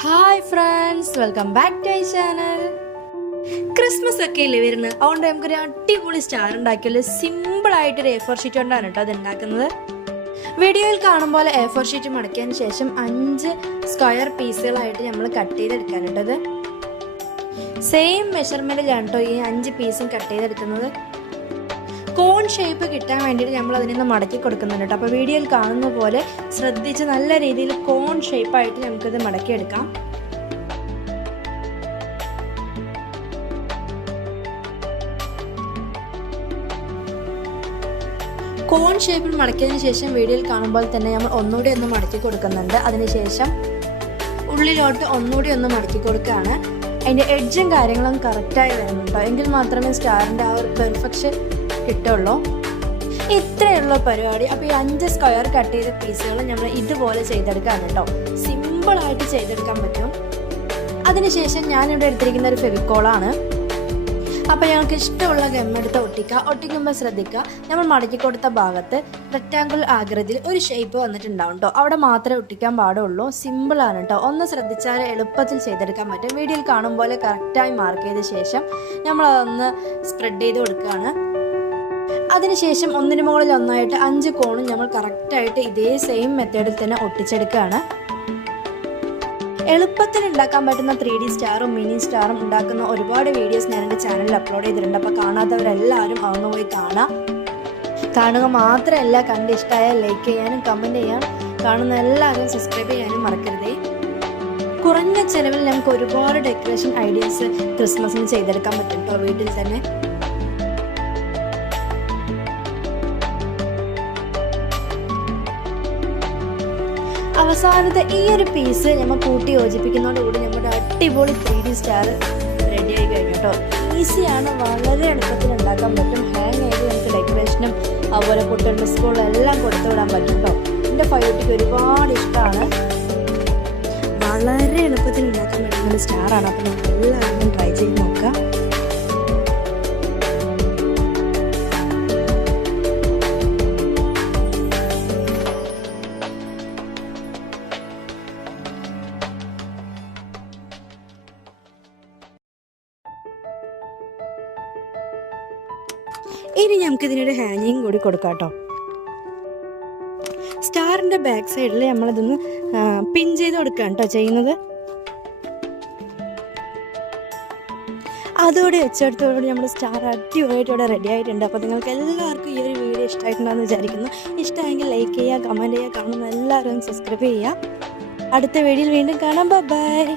Hi friends, welcome back to I channel. Christmas ഒക്കെ അല്ലേ വരുന്നത്, അതുകൊണ്ട് നമുക്കൊരു അടിപൊളി സ്റ്റാർ ഉണ്ടാക്കിയല്ലോ. സിമ്പിളായിട്ടൊരു A4 ഷീറ്റ് കൊണ്ടാണ് കേട്ടോ അത് ഉണ്ടാക്കുന്നത്. വീഡിയോയിൽ കാണുമ്പോൾ A4 ഷീറ്റ് മടക്കിയതിന് ശേഷം 5 സ്ക്വയർ പീസുകളായിട്ട് നമ്മൾ കട്ട് ചെയ്തെടുക്കാൻ കേട്ടത്. സെയിം മെഷർമെൻറ്റിലാണ് കേട്ടോ ഈ 5 പീസും കട്ട് ചെയ്തെടുക്കുന്നത്. കോൺ ഷേപ്പ് കിട്ടാൻ വേണ്ടിയിട്ട് നമ്മൾ അതിനൊന്ന് മടക്കി കൊടുക്കുന്നുണ്ട് കേട്ടോ. അപ്പോൾ വീഡിയോയിൽ കാണുന്ന പോലെ ശ്രദ്ധിച്ച് നല്ല രീതിയിൽ കോൺ ഷേപ്പായിട്ട് നമുക്കിത് മടക്കിയെടുക്കാം. കോൺ ഷേപ്പിൽ മടക്കിയതിന് ശേഷം വീഡിയോയിൽ കാണുമ്പോൾ തന്നെ നമ്മൾ ഒന്നുകൂടി ഒന്ന് മടക്കി കൊടുക്കുന്നുണ്ട്. അതിനുശേഷം ഉള്ളിലോട്ട് ഒന്നുകൂടി ഒന്ന് മടക്കി കൊടുക്കുകയാണ്. അതിൻ്റെ എഡ്ജും കാര്യങ്ങളും കറക്റ്റായി വരുന്നുണ്ടോ, എങ്കിൽ മാത്രമേ സ്റ്റാറിൻ്റെ ആ ഒരു പെർഫെക്ഷൻ കിട്ടുള്ളൂ. ഇത്രയുള്ള പരിപാടി. അപ്പോൾ ഈ 5 സ്ക്വയർ കട്ട് ചെയ്ത പീസുകൾ നമ്മൾ ഇതുപോലെ ചെയ്തെടുക്കാം കേട്ടോ. സിമ്പിളായിട്ട് ചെയ്തെടുക്കാൻ പറ്റും. അതിനുശേഷം ഞാനിവിടെ എടുത്തിരിക്കുന്ന ഒരു ഫെവിക്കോളാണ്. അപ്പോൾ ഞങ്ങൾക്ക് ഇഷ്ടമുള്ള ഗമ്മെടുത്ത് ഒട്ടിക്കുമ്പോൾ ശ്രദ്ധിക്കുക, നമ്മൾ മടക്കി കൊടുത്ത ഭാഗത്ത് റെക്റ്റാങ്കിൾ ആകൃതിയിൽ ഒരു ഷേപ്പ് വന്നിട്ടുണ്ടാവും കേട്ടോ. അവിടെ മാത്രമേ ഒട്ടിക്കാൻ പാടുള്ളൂ. സിമ്പിളാണ് കേട്ടോ. ഒന്ന് ശ്രദ്ധിച്ചാൽ എളുപ്പത്തിൽ ചെയ്തെടുക്കാൻ പറ്റും. വീഡിയോയിൽ കാണും പോലെ കറക്റ്റായി മാർക്ക് ചെയ്ത ശേഷം നമ്മളതൊന്ന് സ്പ്രെഡ് ചെയ്ത് കൊടുക്കുകയാണ്. അതിനുശേഷം ഒന്നിന് മുകളിൽ ഒന്നായിട്ട് 5 കോണും നമ്മൾ കറക്റ്റായിട്ട് ഇതേ സെയിം മെത്തേഡിൽ തന്നെ ഒട്ടിച്ചെടുക്കുകയാണ്. എളുപ്പത്തിൽ ഉണ്ടാക്കാൻ പറ്റുന്ന 3D സ്റ്റാറും മിനി സ്റ്റാറും ഉണ്ടാക്കുന്ന ഒരുപാട് വീഡിയോസ് ഞാൻ എൻ്റെ ചാനലിൽ അപ്ലോഡ് ചെയ്തിട്ടുണ്ട്. അപ്പോൾ കാണാത്തവരെല്ലാവരും അതൊന്ന് പോയി കാണുക മാത്രമല്ല, കണ്ട് ഇഷ്ടമായാൽ ലൈക്ക് ചെയ്യാനും കമൻറ്റ് ചെയ്യാനും, കാണുന്ന എല്ലാവരും സബ്സ്ക്രൈബ് ചെയ്യാനും മറക്കരുതേ. കുറഞ്ഞ ചിലവിൽ നമുക്ക് ഒരുപാട് ഡെക്കറേഷൻ ഐഡിയാസ് ക്രിസ്മസിന് ചെയ്തെടുക്കാൻ പറ്റും കേട്ടോ വീട്ടിൽ തന്നെ. അവസാനത്തെ ഈ ഒരു പീസ് നമ്മൾ കൂട്ടി യോജിപ്പിക്കുന്നതോടുകൂടി നമ്മുടെ അടിപൊളി 3D സ്റ്റാർ റെഡി ആയി കഴിഞ്ഞു കേട്ടോ. ഈസിയാണ്, വളരെ എളുപ്പത്തിൽ ഉണ്ടാക്കാൻ പറ്റും. ഹാങ് ചെയ്ത് നമുക്ക് ഡെക്കറേഷനും അതുപോലെ കുട്ടികളുടെ സ്കൂളിലെല്ലാം കൊടുത്തു വിടാൻ പറ്റും കേട്ടോ. എൻ്റെ ഫൈവറ്റിക്ക് ഒരുപാട് ഇഷ്ടമാണ്. വളരെ എളുപ്പത്തിൽ ഉണ്ടാക്കാൻ പറ്റുന്ന ഒരു സ്റ്റാറാണ്. അപ്പോൾ നമുക്ക് എല്ലാവരും ട്രൈ ചെയ്ത് നോക്കാം. ഇനി നമുക്ക് ഇതിനൊരു ഹാങ്ങിങ് കൂടി കൊടുക്കാം കേട്ടോ. സ്റ്റാറിൻ്റെ ബാക്ക് സൈഡിൽ നമ്മളിതൊന്ന് പിൻ ചെയ്ത് കൊടുക്കാം കേട്ടോ ചെയ്യുന്നത്. അതോടെ വെച്ചെടുത്തോടുകൂടി നമ്മുടെ സ്റ്റാർ അടിപൊളിയായിട്ട് ഇവിടെ റെഡി ആയിട്ടുണ്ട്. അപ്പോൾ നിങ്ങൾക്ക് എല്ലാവർക്കും ഈ ഒരു വീഡിയോ ഇഷ്ടമായിട്ടുണ്ടെന്ന് വിചാരിക്കുന്നു. ഇഷ്ടമായെങ്കിൽ ലൈക്ക് ചെയ്യുക, കമൻറ്റ് ചെയ്യുക, കാണുന്ന എല്ലാവരും സബ്സ്ക്രൈബ് ചെയ്യുക. അടുത്ത വീഡിയോയിൽ വീണ്ടും കാണാം. ബൈ.